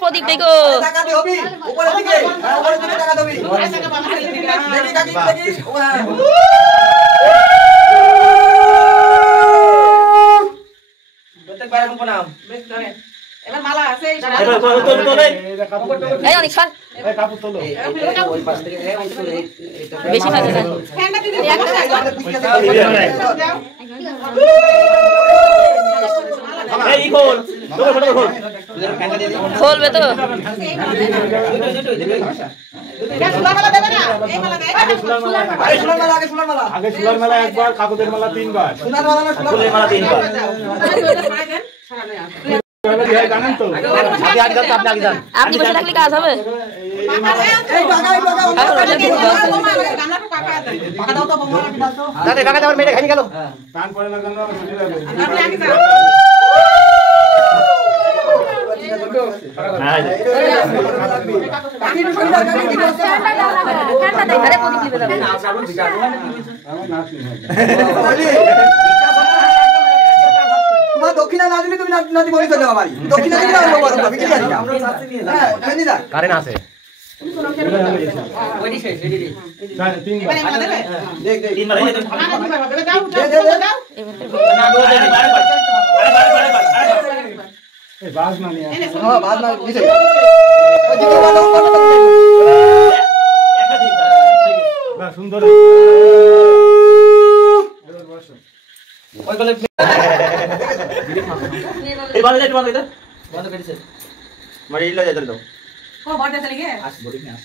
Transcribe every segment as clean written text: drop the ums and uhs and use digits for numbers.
প্রদীপ দেখো এবার মালা আছে এই অনেক সর কাপড় তোলো বেশি ভালো না ফ্যানটা দিদি এই খোল খোল খুলবে তো আগে সোলার মালা একবার কাগজের মালা তিনবার ফুলের মালা তিনবার জানেন তো আপনি বসে থাকলে কাজ হবে কান পরে লাগানো তোমার দক্ষিণা না দিলে তুমি নাতি বলে চলে যাও বাড়ি দক্ষিণা দিলে আমরা বড় হবে কি জানি আমরা কারেন্ট আছে সুন্দর ও বড় চলে গিয়ে আস বড় কি আস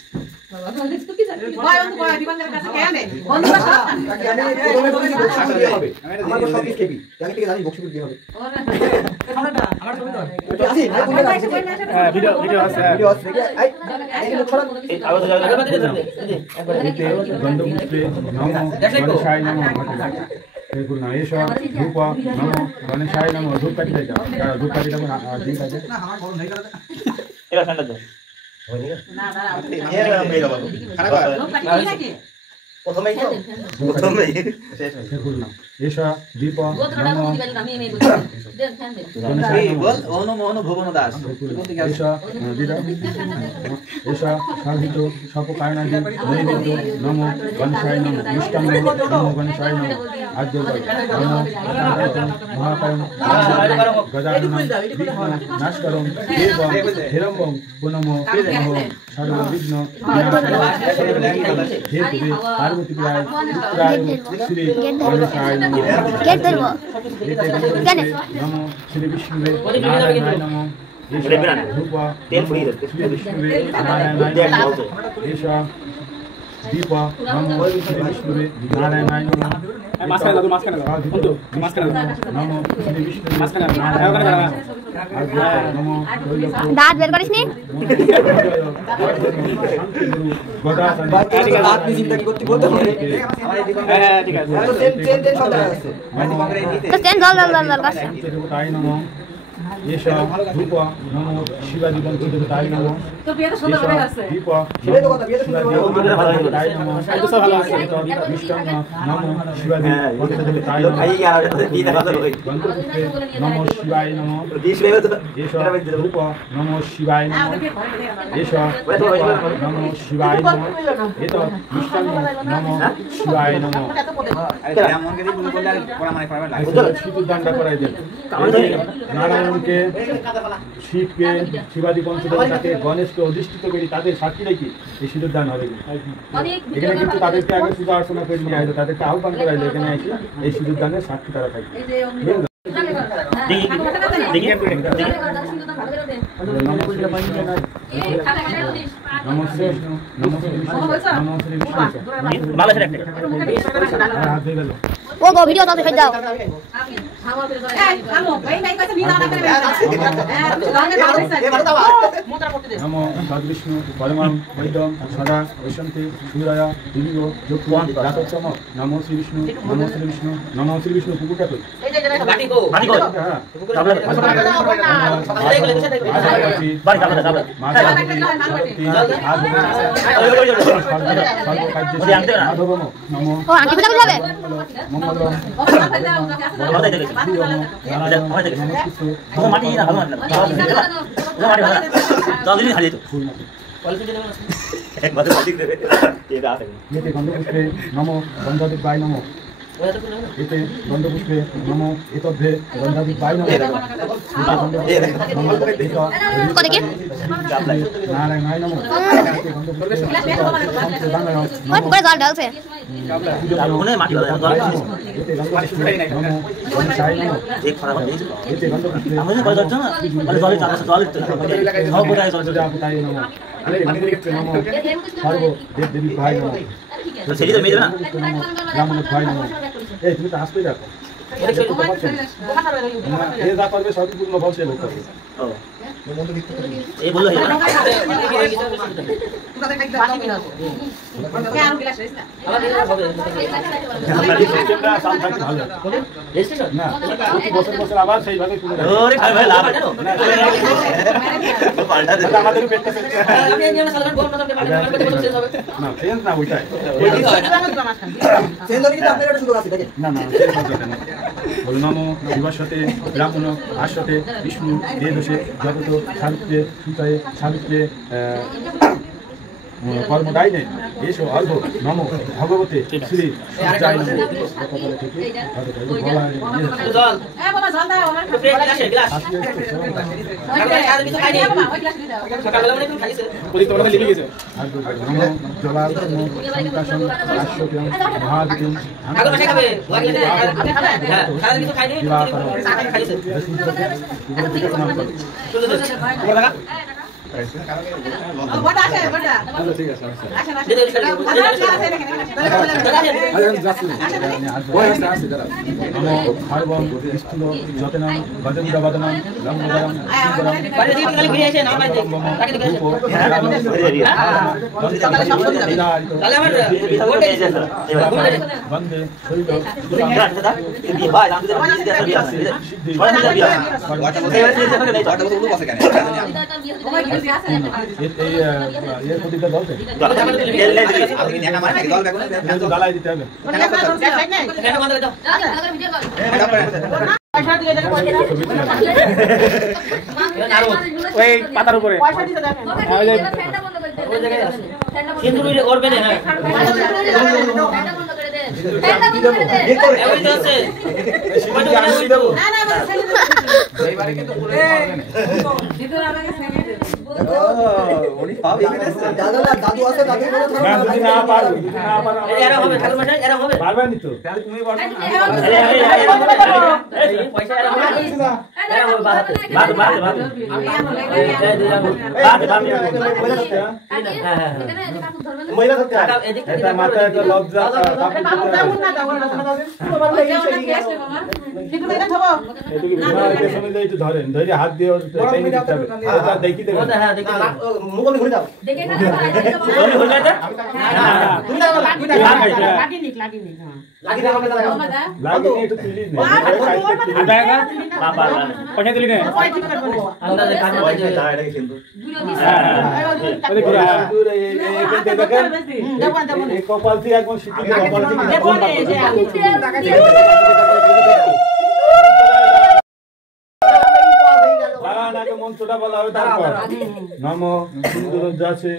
তো কি জানি ভাই অন্ত ভাই দিবাঙ্গের কাছে কেন নেই বন্ধু বাসা আমার সব কিছু কেবি জানি থেকে জানি বক্সিপুর দিয়ে হবে আমার ছবি দাও হ্যাঁ ভিডিও আছে এই মুখ ছড়া এই আওয়াজ জায়গা গন্ধপুষ্পে নমো গণেশায় নমো এরপর না এসো ধূপ নমো গণেশায় নমো ধূপ কাটি দাও যারা ধূপ কাটি দাও আর দিন আছে না আমার বড় নেই করে এরা ঠান্ডা দাও না দাঁড়াও খারাপ নাকি প্রথমেই তো প্রথমেই এরপর না এসো দীপ নমো বল অনু ভবন দাস এসো দিদা এসো সাধিত সপকারণাদি নৈবেদ্য নমো গণেশায় নমো মিষ্টান্ন নমো গণেশায় নমো আদ্য নমো মহাকায়ং গজানন নাশকরং দেব হিরম্বং পুনমো নমো সর্ববিঘ্ন হে দেবী পার্বতী প্রায় পুত্রায় শ্রী গণেশায় নমো নমো শ্রী বিষ্ণুবে নারায়ণায় নমো ধূপ শ্রী বিষ্ণুবে নারায়ণায় নমো এষ দীপ নমো শ্রী বিষ্ণুবে নারায়ণায় নমো নমো শ্রী বিষ্ণুবে নারায়ণায় নমো দাঁত বের করিস নি রাত চিন্তা কি করতে বলতে হবে হ্যাঁ ঠিক আছে ট্রেন সব আছে তো ট্রেন জল বাস তাই নমো এষ ধূপ নমো শিবাজি বংশদেবতায় নমো তো বিয়েটা সুন্দর হয়ে গেছে দীপ বিয়ে তো কথা বিয়ে তো সুন্দর তাই নমো মিষ্টান্ন নমো শিবাজি বংশদেবতায় নমো গন্ধপুষ্পে নমো শিবায় নমো এষ ধূপ নমো শিবায় নমো এষ নমো শিবায় নমো এত মিষ্টান্ন নমো শিবায় নমো সিঁদুর দানটা করাই দেন নারায়ণকে শিবকে শিবাজি পঞ্চদেবতাকে গণেশকে অধিষ্ঠিত করি তাদের সাক্ষী রেখে এই সিঁদুর দান হবে এখানে কিন্তু তাদেরকে আগে পূজা অর্চনা করে নিয়ে আসবে তাদেরকে আহ্বান করাইলে এখানে এসে এই সিঁদুর দানের সাক্ষী তারা থাকবে নমস্তে ও গো ভিডিও তো দেখে যাও এই ভালো ভাই ভাই কইছে নিদানা করে হ্যাঁ রঙের ভালো হইছে নমো সদ্বিষ্ণু পরমাং বৈদম সদা বৈশন্তি সূর্যয়া দিবিগ যোগপুয়াং রাতোত্তম নমো শ্রী বিষ্ণু নমো শ্রী বিষ্ণু নমো শ্রী বিষ্ণু কুকুরটা কই বাটি কো চাবলা বাড়ি চাবলা চাবলা মাঝে নমো ও আংটি পূজা করতে হবে মঙ্গলম মাটি না ভালো না মাটি ভালো জলদি হারিয়ে তো একবার মাটি দেবে এটা আছে এতে গন্ধপুষ্পে নমো গন্ধদেবায় নমো এতে গন্ধপুষ্পে নমো এতদ্ধে গন্ধদেবায় নমো নারায়ণায় নমো ওই পুকুরে জল ঢালছে ওখানে মাটি ভালো এতে গন্ধপুষ্পে নমো গণেশায় নমো এক খারাপ হয়েছে এতে গন্ধপুষ্পে আমাদের কয় যাচ্ছে না মানে জলে চালাচ্ছে জলে সব বোঝায় জল প্রজাপতায় নমো এতে গন্ধপুষ্পে নমো সর্ব দেব দেবী ভাই নমো তো সেটি তো মেয়ে দেবে না ব্রাহ্মণ ভাই নমো এই তুমি তো আসতে যাচ্ছ এ যা করবে সবই পূর্ণ ফল সে ভোগ করবে ও এই বললো না প্রতি বছর বছর আবার সেইভাবে শুরু হবে। ওরে ভাই ভাই লাভ আছে পাল্টা দে আমাদের পেটটা না চেঞ্জ না ওইটাই চেঞ্জ হলে কিন্তু আপনার একটা সুযোগ আছে দেখেন না না বল নমো দিবসতে ব্রাহ্মণ আশ্বতে বিষ্ণু দেদোষে জগত সাবিত্রে সুতায়ে সাবিত্রে কর্মদায়িনে এসো অর্ঘ নমো ভগবতে শ্রী সূর্যায় নমো জল গ্লাসে গ্লাস সকালবেলা মানে খাইছে নমো জলার্ঘ্য সংকাশন আশ্বত্যং মহাদিকং আগর মাসে খাবে হ্যাঁ সারা কিছু খাইনি খাইছে বন্দে এর প্রতিটা দলতে জ্বালাই দিতে হবে ওই পাতার উপরে করবে না দাদু আছে দাদু না পারবে এরা হবে ঠাকুর মশাই এরা হবে পারবে নি তো তাহলে তুমি পারবে পয়সা এরা হবে এরা হবে বাদ বাদ বাদ মহিলা থাকতে এটা মাথায় একটা লজ্জা একটু ধরেন ধরে হাত দিয়ে দেখি দেবেন মুখে ঘুরে দাও লাগিনি একটু তুলি পয়সা তুলি নেই কপাল থেকে একদম শীতের কপাল থেকে মন্ত্রটা বলা হবে তারপর নম সুন্দর যাচ্ছে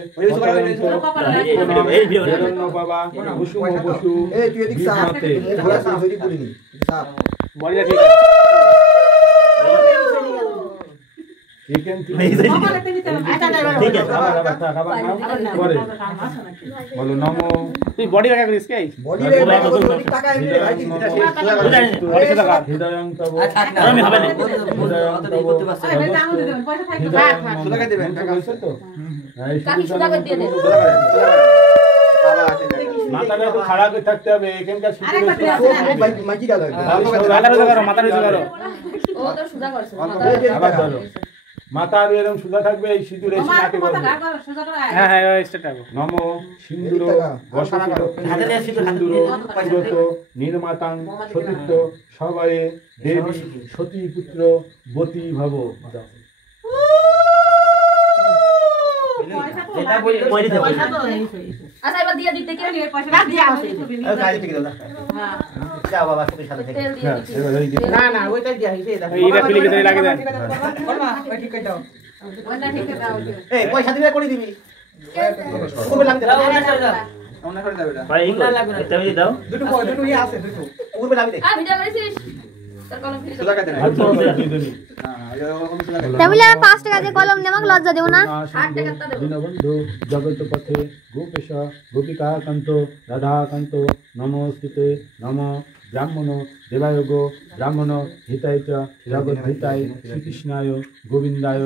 বাবা বসু বসু বড়িয়া ঠিক বলো নম তুই বডি রাখা করিস কি হৃদয়ং তব আমি হবে না হৃদয়ং তব মাথাটা একটু খাড়া করে থাকতে হবে এখানকার মাথা রোজা করো আবার ধরো মাথা আর এরকম সোজা থাকবে, এই সিঁদুর এসে তোমার নাকে কথা বলবে। ঘাট করো সোজা করে হ্যাঁ হ্যাঁ স্টার্ট করো। নম সিন্দুর হাতে নিয়ে সিঁদুর, হাতে নিয়ে পুরত নির্মাতাং সতীত্ব সবায়ে দেবী সতী পুত্র বতী ভব। যেটা বললে পয়রে দেব। আচ্ছা এবার দিয়ে দিতে কে পয়সা দিয়া আছে কাজ ঠিক দাদা হ্যাঁ যা বাবা সাথে সাথে থেকে তেল দিয়ে হ্যাঁ, দিতে এবার এই যে না না ওইটা দিয়া হইছে এটা এইটা ফিলিকে লাগে দেন। বলমা ওই ঠিক করে দাও ওটা ঠিক আছে দাও এই পয়সা দিলে করে দিবি কবে লাগবে দাও না দাও দাও। মনে করে দাও এটা ভাই এই লাগবে না। তুমি দাও। দুটো ই আছে দুটো কবে লাগবে আ ভিডিও করেছিস তোর কলম ফিরে সোজা কাটে না হাত ধরে দুইজনই। তাহলে 5 টাকা দিয়ে কলম নে আমাকে লজ্জা দেও না দীনবন্ধু জগত পথে গোপেশ গোপিকাকান্ত রাধাকান্ত নমস্তুতে নম ব্রাহ্মণ দেবায়োগ ব্রাহ্মণ হিতায় চ জগৎ হিতায় শ্রীকৃষ্ণায় গোবিন্দায়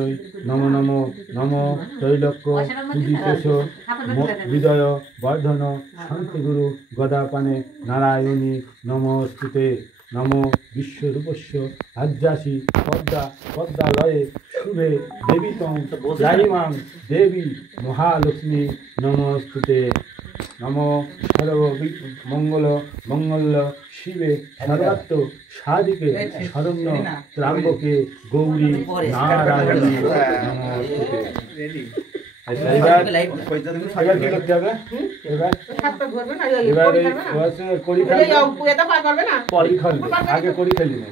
নম নম নম ত্রৈলোক্য উদিতেশ হৃদয় বর্ধন শান্তিগুরু গদাপানে নারায়ণী নমস্তুতে নম বিশ্বরূপস্য আজ্যাসি পদ্মা পদ্মালয়ে শুভে দেবীতং জাহিমাং দেবী মহালক্ষ্মী নমস্তুতে নম সর্ব মঙ্গল মঙ্গল শিবে সর্বাত্ম সাধিকে শরণ্য ত্রাম্বকে গৌরী নারায়ণী নমস্তুতে। আচ্ছা, এবার কি করতে হবে? এবার হাতটা ধরবে না এবার এই করি খেলবে, এটা পার করবে না করি খেলবে, আগে করি খেলি না।